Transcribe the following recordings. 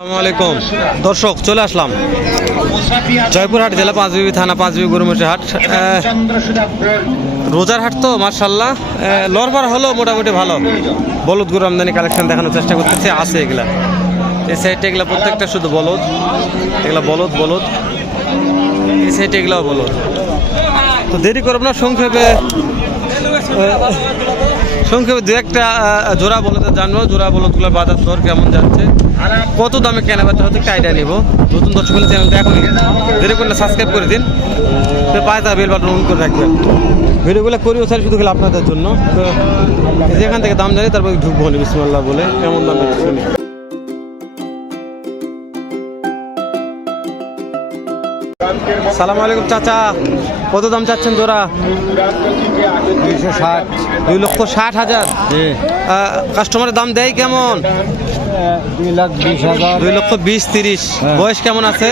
আসসালামু আলাইকুম। দর্শক, চলে আসলাম। জয়পুরহাট জেলা পাঁচবিবি থানা, পাঁচবিবি গরুমসি হাট। রোজার হাট তো মার্শাল্লাহ লরবার হলো মোটামুটি ভালো। বলদ গরু আমদানি কালেকশন দেখানোর চেষ্টা করতেছে, আছে এগুলা। এই সাইডে এগুলা প্রত্যেকটা শুধু বলদ। এগুলা বলদ বলদ। এই সাইডে এগুলাও বলদ। তো দেরি করব না, সংক্ষেপে সংক্ষেপে দু একটা জোড়া বলতে জানব জোড়া বলদগুলোর বাজার দর কেমন যাচ্ছে? কত দামে কেনা বেচা হচ্ছে একটা আইডিয়া নিব। নতুন দর্শক চ্যানেলটা এখন দেরি করলে সাবস্ক্রাইব করে দিন। তো পায়ে তার বেল বাটন অন করে রাখবেন। ভিডিওগুলো করিও স্যার শুধু খালি আপনাদের জন্য। তো যেখান থেকে দাম জানি, তারপর ঢুকবো বিসমুল্লাহ বলে। কেমন দাম শুনি। সালাম আলাইকুম, চাচা। কত দাম চাচ্ছেন তোরা দুইশো ষাট। দুই লক্ষ ষাট হাজার। কাস্টমারের দাম দেয় কেমন? দুই লক্ষ বিশ তিরিশ। হ্যাঁ। বয়স কেমন আছে?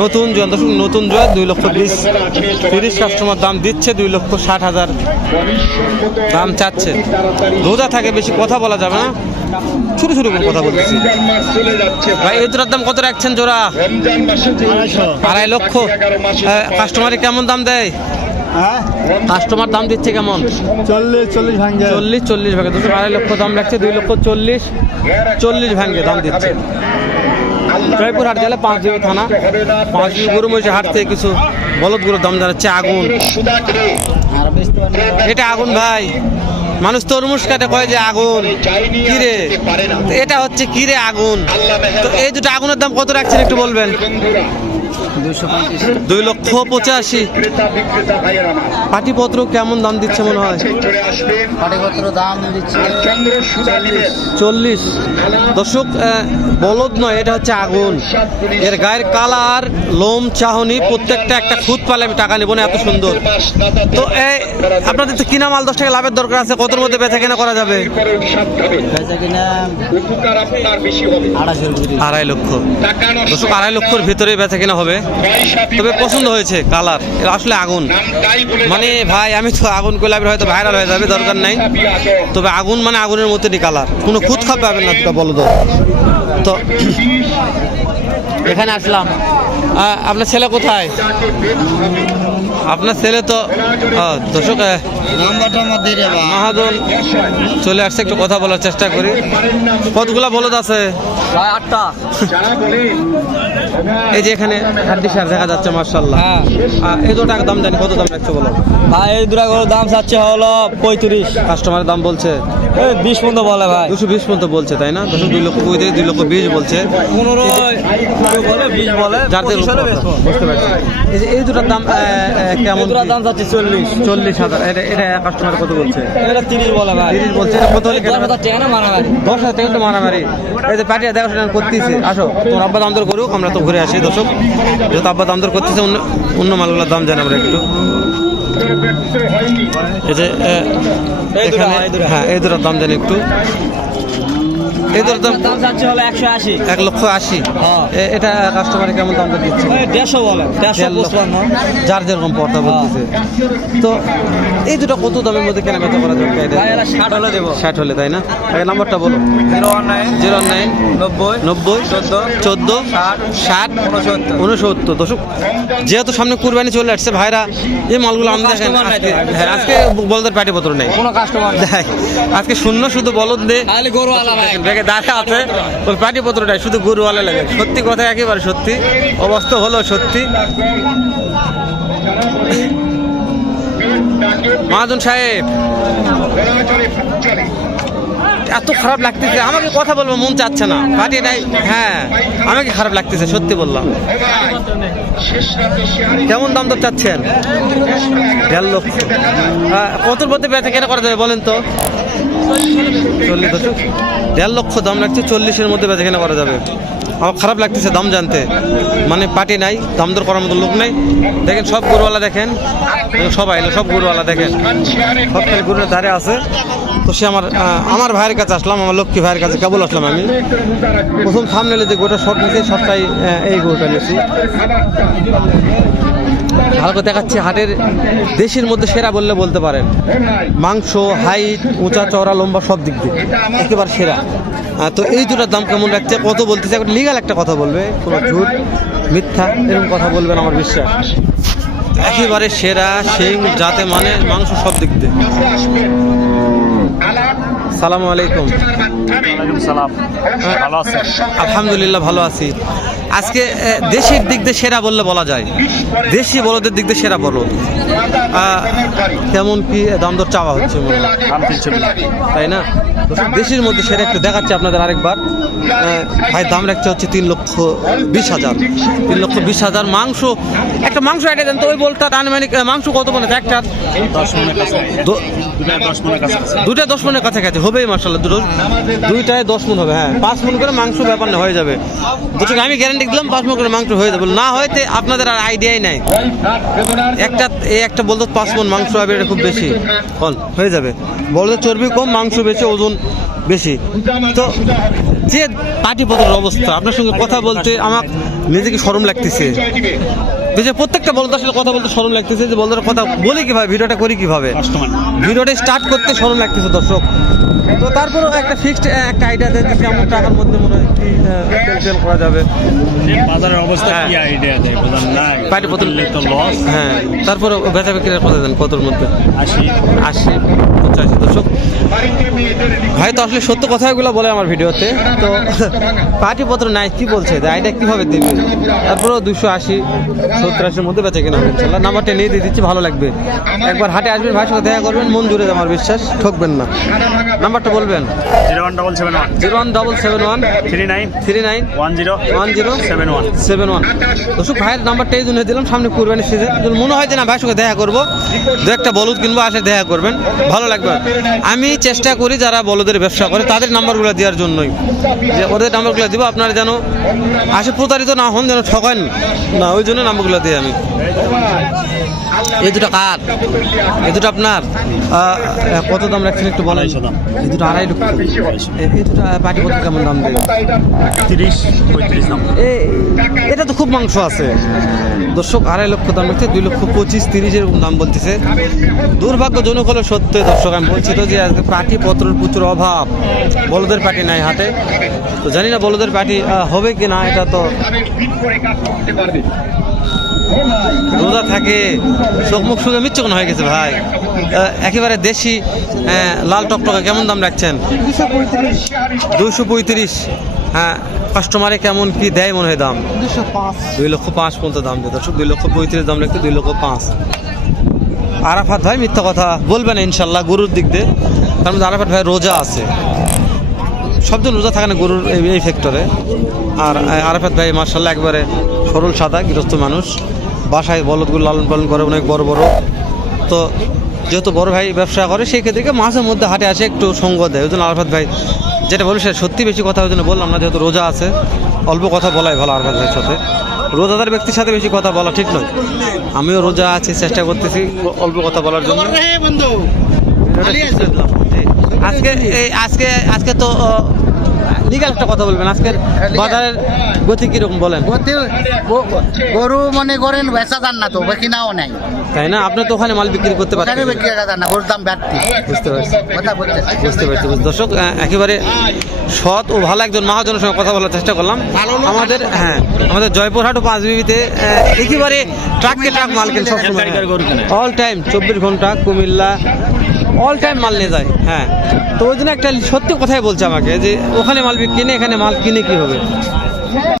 নতুন জোয়ান দর্শক নতুন জোয়ান দুই লক্ষ বিশ তিরিশ কাস্টমার দাম দিচ্ছে দুই লক্ষ ষাট হাজার। দাম চাচ্ছে। রোজা থাকে বেশি কথা বলা যাবে না। ছোটো ছোটো করে কথা বলতেছি। ভাই এই দুটার দাম কত রাখছেন জোড়া? আড়াই লক্ষ। কাস্টমারে কেমন দাম দেয়? হ্যাঁ? কাস্টমার দাম দিচ্ছে কেমন? চল্লিশ চল্লিশ ভাঙছে। চল্লিশ চল্লিশ দুশো আড়াই লক্ষ দাম রাখছে দুই লক্ষ চল্লিশ। চল্লিশ ভাঙ্গে দাম দিচ্ছে। জয়পুর হাট জেলা পাঁচ জিবি থানা। পাঁচ জিবি গরু মহিষে হাট থেকে কিছু বলদ গরুর দাম জানাচ্ছে আগুন। এটা আগুন ভাই। মানুষ তরমুজ কাটে কয় যে আগুন? কিরে? এটা হচ্ছে কিরে আগুন? তো এই দুটো আগুনের দাম কত রাখছেন একটু বলবেন? দুই লক্ষ পঁচাশি। পাটিপত্র কেমন দাম দিচ্ছে মনে হয়? পাটিপত্র দাম দিচ্ছে চল্লিশ। দর্শক বলদ নয় এটা হচ্ছে আগুন। এর গায়ের কালার লোম চাহনি প্রত্যেকটা একটা খুদ পালে আমি টাকা নেব না এত সুন্দর। তো এই আপনাদের তো কিনা মাল দশ টাকা লাভের দরকার আছে কতর মধ্যে বেচা কেনা করা যাবে? আড়াই লক্ষ। দর্শক আড়াই লক্ষর ভিতরে বেচা কেনা হবে। তবে পছন্দ হয়েছে কালার এটা আসলে আগুন। মানে ভাই আমি তো আগুন করলে আমি হয়তো ভাইরাল হয়ে যাবে দরকার নাই। তবে আগুন মানে আগুনের মতনই কালার। কোনো খুদ খাপ পাবেন না বলো তো তো এখানে আসলাম। আপনার ছেলে কোথায়? আপনার ছেলে তো দর্শক মহাজন চলে আসছে একটু কথা বলার চেষ্টা করি। কতগুলা বলদ আছে? আটটা। এই যে এখানে হাড্ডি সার দেখা যাচ্ছে মার্শাল্লাহ হ্যাঁ। এই দুটো টাকা দাম জানি কত দাম রাখছে বলো? ভাই এই দুটা দাম চাচ্ছে হলো পঁয়ত্রিশ। কাস্টমারের দাম বলছে? এই বিশ পর্যন্ত বলে ভাই। দুশো বিশ পর্যন্ত বলছে তাই না? দুশো দুই লক্ষ পঁয়ত্রিশ দুই লক্ষ বিশ বলছে। পনেরো বলে বিশ বলে যার যে পঁচিশ হলে বেচবো। বুঝতে পারছি। এই যে এই দুটার দাম কেমন? দুটার দাম চল্লিশ। চল্লিশ হাজার। এটা এটা কাস্টমার কত বলছে? এটা তিরিশ বলে ভাই। তিরিশ বলছে। এটা কত হলে দশ হাজার টাকা না মারামারি? দশ হাজার টাকা তো মারামারি। এই যে পাটিয়া দেখাশোনা করতেছে। আসো আব্বা দাম দর করুক আমরা তো ঘুরে আসি দর্শক। যেহেতু আব্বা দাম দর করতেছে অন্য অন্য মালগুলোর দাম জানি আমরা একটু। এই যে। হ্যাঁ এই দুটার দাম জানি একটু। দাম হলো একশো আশি। এক লক্ষ আশি। হ্যাঁ। এটা কাস্টমারে কেমন দাম দিচ্ছে দেড়শো বলে দেড়শো দেড় লক্ষ। পঁচপান্ন। যার যেরকম পর্দা বলতেছে। তো এই দুটো কত দামের মধ্যে কেনা বেচা করা যাবে ষাট হলে দেবো। ষাট হলে তাই না? আগে নাম্বারটা বলো। Zero one nine zero nine নব্বই নব্বই চোদ্দ চোদ্দ ষাট ষাট উনসত্তর দশক যেহেতু সামনে কুরবানি চলে আসছে ভাইরা এই মালগুলো হ্যাঁ আজকে বলদের পাটি পত্র নেই। কোনো কাস্টমার আজকে শূন্য শুধু বলদ দে। গরু আলা ভাই ব্যাগে দাঁড়া আছে। ওর পাটি পত্র নাই শুধু গরুওয়ালা লাগে। সত্যি কথা একেবারে সত্যি। অবস্থা হলো সত্যি। মহাজন সাহেব। এত খারাপ লাগতেছে। আমাকে কথা বলব, মন চাচ্ছে না। পাটি নাই হ্যাঁ আমাকে খারাপ লাগতেছে, সত্যি বললাম। কেমন দাম দর চাচ্ছেন? দেড় লক্ষ। কতর মধ্যে বেচা কেনা করা যাবে বলেন তো? চল্লিশ দেড় লক্ষ দাম লাগছে, চল্লিশের মধ্যে বেচাকেনা করা যাবে। আমার খারাপ লাগতেছে দাম জানতে। মানে পার্টি নাই, দাম দর করার মতো লোক নাই। দেখেন, সব গরুওয়ালা দেখেন। সবাই সব গরুওয়ালা দেখেন। সব গরুর ধারে আছে। তো সে আমার আমার ভাইয়ের কাছে আসলাম, আমার লক্ষ্মী ভাইয়ের কাছে কেবল আসলাম আমি। প্রথম সামনে যে গোটা শর্ট নিয়েছি সবটাই এই গোটা নিয়েছি ভালো করে দেখাচ্ছি, হাটের দেশের মধ্যে সেরা বললে বলতে পারেন। মাংস হাইট উঁচা চওড়া, লম্বা, সব দিক দিয়ে। একেবারে সেরা। তো এই দুটার দাম কেমন রাখছে? কত বলতেছে? এখন লিগাল একটা কথা বলবে। কোনো ঝুট, মিথ্যা, এরকম কথা বলবেন আমার বিশ্বাস। একেবারে সেরা সেই যাতে মানে মাংস সব দিক দিয়ে। সালামু আলাইকুম। সালাম। ভালো আছেন? আলহামদুলিল্লাহ ভালো আছি। আজকে দেশের দিক দিয়ে সেরা বললে বলা যায়। দেশি বলদের দিক দিয়ে সেরা বলদ। কেমন কি দাম দর চাওয়া হচ্ছে তাই না? দেশের মধ্যে সেরা একটু দেখাচ্ছি আপনাদের আরেকবার। ভাই দাম রাখছে হচ্ছে তিন লক্ষ বিশ হাজার। তিন লক্ষ বিশ হাজার মাংস। একটা মাংস আইডিয়া দেন তো ওই বলটা আনুমানিক মাংস কত মনে একটা? দশ মনের কাছে দুটায় দশ মনের কাছাকাছি। হবেই মার্শাল্লাহ দুটো দুইটায় দশ মন হবে হ্যাঁ। পাঁচ মন করে মাংস ব্যাপার না হয়ে যাবে। দুটো আমি গ্যারান্টি দিলাম পাঁচ মন মাংস হয়ে যাবে। না হয়তে আপনাদের আর আইডিয়াই নাই। একটা এই একটা বলতো পাঁচ মন মাংস হবে এটা খুব বেশি। বল হয়ে যাবে। বলতো চর্বি কম মাংস বেশি ওজন বেশি। তো যে পাটি পত্রের অবস্থা আপনার সঙ্গে কথা বলতে আমার নিজেকে সরম লাগতেছে। যে প্রত্যেকটা বলতে আসলে কথা বলতে সরম লাগতেছে যে বলতে কথা বলি কীভাবে ভিডিওটা করি কীভাবে? ভিডিওটা স্টার্ট করতে সরম লাগতেছে দর্শক। তো তারপরেও একটা ফিক্সড একটা আইডিয়া দেন যে কেমন টাকার মধ্যে মনে হয় কি সেল করা যাবে। বাজারের অবস্থা কি হ্যাঁ। আইডিয়া দেয় বুঝলাম না পাটি পত্র তো লস হ্যাঁ তারপরে বেচা বিক্রির কথা দেন কতর মধ্যে? আশি। আশি পঁচাশি দর্শক ভাই তো আসলে সত্য কথাগুলো বলে আমার ভিডিওতে। তো পার্টি পত্র নাই কি বলছে? আইডিয়া কীভাবে দিবে? তারপরেও দুশো আশি সত্তর আশির মধ্যে বেচা কিনা হবে ইনশাল্লাহ নাম্বারটা নিয়ে দিয়ে দিচ্ছি ভালো লাগবে। একবার হাটে আসবেন ভাইয়ের সাথে দেখা করবেন মন জুড়ে আমার বিশ্বাস ঠকবেন না। নাম্বারটা বলবেন? Zero one double seven one. Zero one double seven one three nine three nine one zero one zero seven one. Seven one. দর্শক ভাইয়ের নাম্বারটা এই জন্য দিলাম সামনে কুরবানি সিজন। মনে হয় যে না ভাইয়ের সঙ্গে দেখা করব দু একটা বলদ কিনবো আসে দেখা করবেন। ভালো লাগবে। আমি চেষ্টা করি যারা বলদের ব্যবসা করে তাদের নাম্বারগুলো দেওয়ার জন্যই। যে ওদের নাম্বারগুলো দিব আপনারা যেন আসে প্রতারিত না হন যেন ঠকান না ওই জন্য নাম্বারগুলো দিই আমি। এই দুটো কার? এই দুটো আপনার? কত দাম রাখছেন একটু বলেন। দাম। এই দুটো আড়াই লক্ষ এই দুটো পাটি কত কেমন দাম দেবে? তিরিশ পঁয়ত্রিশ দাম। এ- এটা তো খুব মাংস আছে। দর্শক আড়াই লক্ষ দাম হচ্ছে দুই লক্ষ পঁচিশ তিরিশ এরকম দাম বলতেছে। দুর্ভাগ্যজনক হলো সত্য দর্শক আমি বলছি তো যে আজকে পাটি পত্রের প্রচুর অভাব। বলদের পাটি নাই হাতে। তো জানি না বলদের পাটি হবে কি না এটা তো রোজা থাকে, চোখ মুখ শুকে মিচ্ছকন হয়ে গেছে ভাই। একেবারে দেশি লাল টকটকে কেমন দাম রাখছেন? দুশো পঁয়ত্রিশ। হ্যাঁ কাস্টমারে কেমন কি দেয় মনে হয় দাম? দুই লক্ষ পাঁচ পর্যন্ত দাম দেয় দর্শক, দুই লক্ষ পঁয়ত্রিশ দাম রাখতে দুই লক্ষ পাঁচ। আরাফাত ভাই, মিথ্যা কথা বলবে না ইনশাল্লাহ, গরুর দিক দিয়ে। তার মধ্যে আরাফাত ভাই রোজা আছে। সবজন রোজা থাকে না গরুর এই ফ্যাক্টরে আর আরাফাত ভাই মার্শাল্লাহ একবারে সরল, সাদা গৃহস্থ মানুষ। বাসায় বলদগুলো লালন পালন করে অনেক বড় বড়। তো যেহেতু বড় ভাই ব্যবসা করে সেই ক্ষেত্রে মাঝে মধ্যে হাটে আসে একটু সঙ্গ দেয়। ওই জন্য আরাফাত ভাই যেটা বলি সে সত্যি বেশি কথা ওই জন্য বললাম না যেহেতু রোজা আছে। অল্প কথা বলাই ভালো আরাফাত ভাইয়ের সাথে। রোজাদার ব্যক্তির সাথে বেশি কথা বলা ঠিক নয়। আমিও রোজা আছি চেষ্টা করতেছি অল্প কথা বলার জন্য। আজকে এই আজকে আজকে তো লিগাল একটা কথা বলবেন। আজকের বাজারের গতি কীরকম বলেন? গতি গরু মনে করেন বেচা যান না তো কিনাও নাই। তাই না? আপনি তো ওখানে মাল বিক্রি করতে পারছেন বিক্রি করা না গরুর দাম বাড়তি। বুঝতে পারছি। বুঝতে পারছি দর্শক একেবারে সৎ ও ভালো একজন মহাজনের সঙ্গে কথা বলার চেষ্টা করলাম। আমাদের হ্যাঁ আমাদের জয়পুরহাট ও পাঁচবিবিতে আহ, একেবারে ট্রাককে ট্রাক মাল কেন সবসময়। অল টাইম চব্বিশ ঘণ্টা কুমিল্লা অল টাইম মাল নিয়ে যায় হ্যাঁ। তো ওই জন্য একটা সত্যি কথাই বলছে আমাকে যে ওখানে মাল কিনে এখানে মাল কিনে কি হবে?